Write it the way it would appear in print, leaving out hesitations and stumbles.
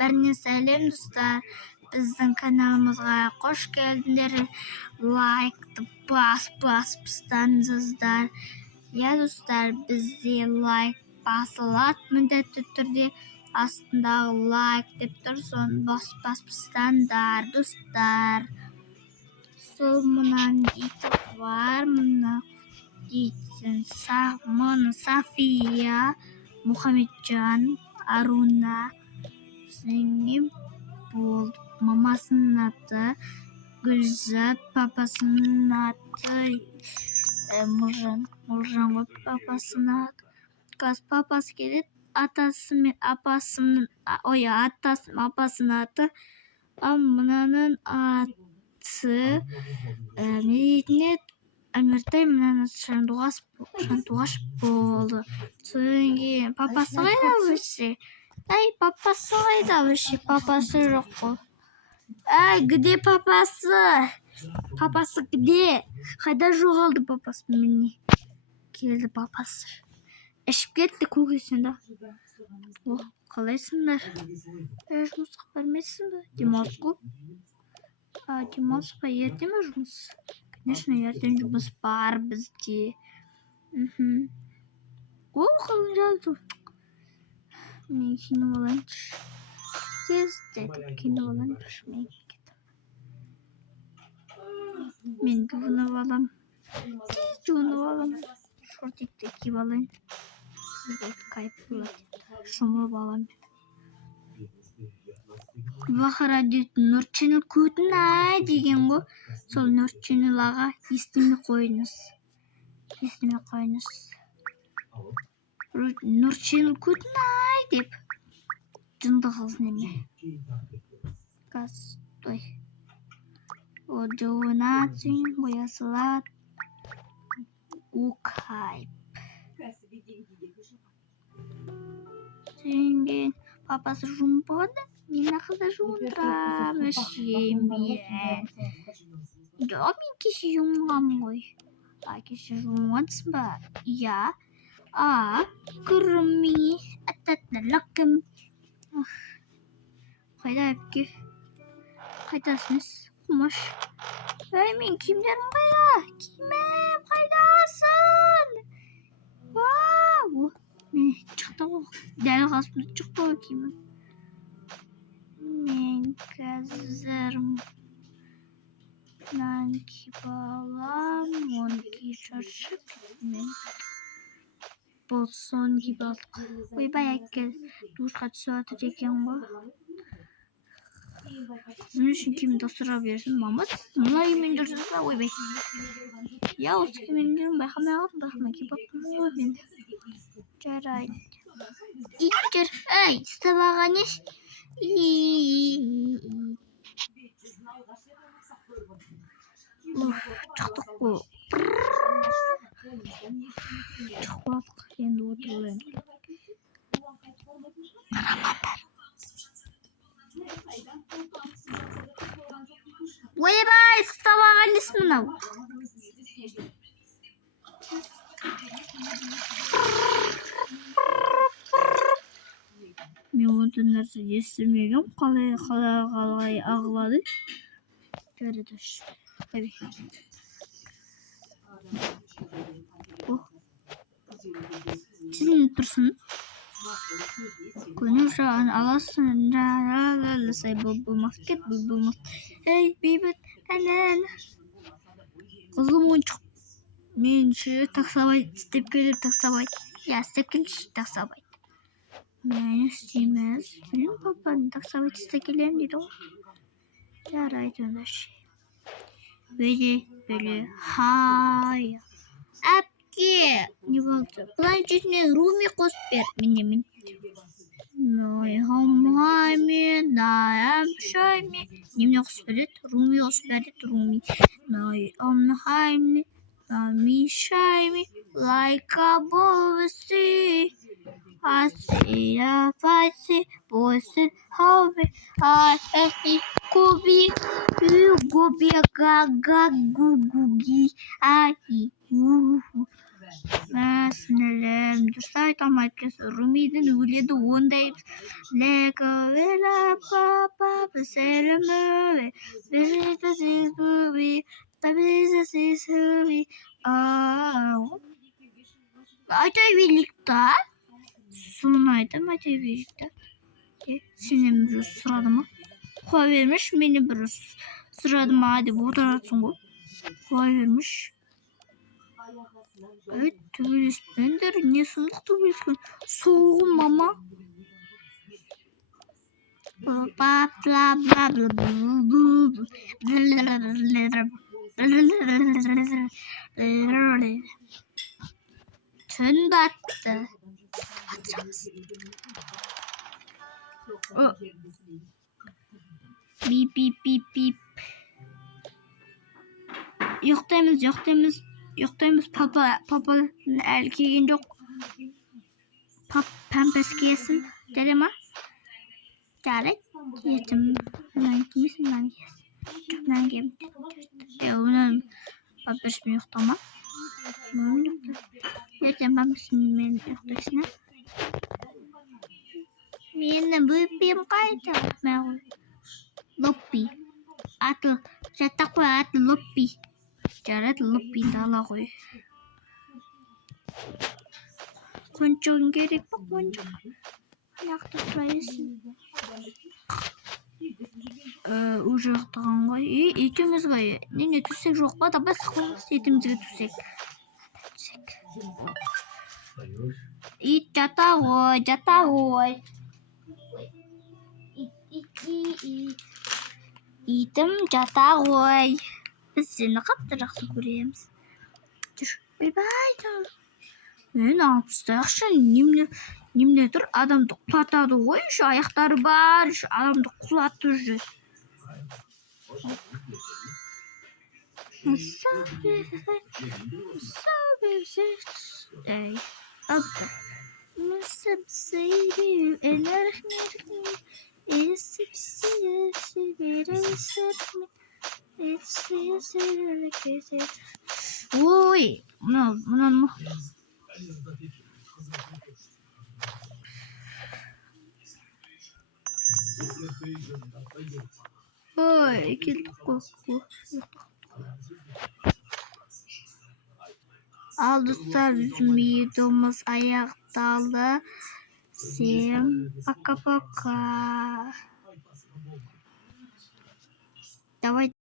Бәріне сәлем достар. Біздің каналымызға қош келдіңдер. Лайкты басып Я достар, бізде лайк басылады міндетті түрде. Астындағы лайк деп тұр, соны басып достар. Сол мұнан дейтін бар, мұна дейтін мұны Сафия, Мұхамеджан, Аруна, Зеңгем болды. Мамасының аты Гүлзат, папасының аты Мұржан ғой папасының аты. Қазір папасы келеді, атасы мен апасының аты. Ал мынаның аты Әміртай, мынаның аты Шантуғаш болды. Содан кейін папасы қайда өшсе? Папасы қайда өшсе? Папасы жоқ қой. Где папасы? Папасы где? Қайда жоғалды папасы? Міне келді папасы. Ішіп кетті көкесін да. Қалайсыңдар? Жұмысқа бармайсың ба? Демалыс қой. Демалыс па? Ертең ме жұмыс? Конечно, ертең жұмыс бар бізде. Қалың жазды. Мен кино алайыншы. Тездетіп кино алайыншы. Мен жуынып алам. Шортикті киіп алайын. Кайып болады. Шомылып алам. Бақыра дейтін Нұрченіл көтін деген ғой. Сол Нұрченіл аға естіме қойыңыз. Нұрченіл көтін деп. Жынды қыз неме. Той. О жуынатын қоя салат. Кайып. Сенген папасы жуынып болады. Мен ақылда жуындырамын. Жоқ, мен кеше жуынғам ғой. Кеше жуынғансың ба? Иә. Күрімі. Лақым. Қайда әпке? Қайдасыңыз? Құмаш. Мен киімдерім қайда? Киімім қайдасың? Мен шықты ғой. Дәл қасымда шықты ғой киімім. Мен қазір мынаны киіп алам. Оны киіп шаршып кеткен. Болсын киіп алдық. Ойбай әкел. Душқа түсіп жатыр екен ғой. Сіздің үшін киімді ысыра берсін. Мама, мына киіммен жүрсіз ба? Ойбай. Я осы киіммен жүрмін. Байқамай киіп алдым ғой мен. Жарайды. Иттер. Істебаған еш. Шықтық қой. Шықпадық. Енді отырайын. Қарамандар. Ойбай, істебаған еш мынау. Мен ондай нәрсе естімегем. Қалай ағылады. Жарайды. Сен тұрсын. Көңіл жағын аласын. Бұлбұлмас кет, бұлбұлмас. Бейбіт, әнән. Қызым ойыншық. Мен таксабай істеп келіп таксабай. Істеп келші таксабай. Мен істейміз. Мен папаның таксабай істеп келем дейді ғой. Жарайды онда ше. Бөле. Хай. Әпке. Не болды? Планшетіне Руми қосып бер. Мен. Хаймен, дайам шаймен. Неме қосып береді? Руми қосып береді. Руми. Хаймен, дайми шаймен. Лайка болсы. Асия файсы. Бойсы хауы. Куби. Губи. Гага. Гугуги. Sinirlerim dursa aytamayt Rumiyden өледі ондай Lego vela papa selimi Acayiplikte sunaydım acayiplikte senin bir sıradı mı? Koy vermiş beni bir sıradı mı hadi bu taratsın bu koy vermiş. Evet tübülüs bender ne soğuk tübülüs soğuğum ama bla bla bla bla tün battı. Bip bip bip bip. Yok demiz papa erkeğin yok. Pempes giyesin. Dedim ha. Gerek yedim. Ben kimisin ben giyesin. Çok ben giyim. Onun pampers mi yok tamam. Onun yok da. Yedim pampers mi yok da isine. Benim büyüğüm kaydı. Ben Loppi. Atıl. Cetak koy atıl Loppi. Jared Loppi dala koy. Konçon gerek bak konçon. Yakta koyasın. Уже yoqtаған ғой. Екеуміз ғой. Неге түссек жоқ па? Давай сықпаймыз етімізге түссек. Ит жата ғой. Итім жата ғой. Біз сені қатты жақсы көреміз. Жүр. Бай-бай. Мен алып тастайықшы. Немене тұр? Адамды құлатады ғой. Şu аяқтары бар. Şu адамды құлатып жүр. Ой, мынаны ма? Ой, келдік қой. Al dostlar bizim videomuz ayaktalı. Всем пока-пока. Давай.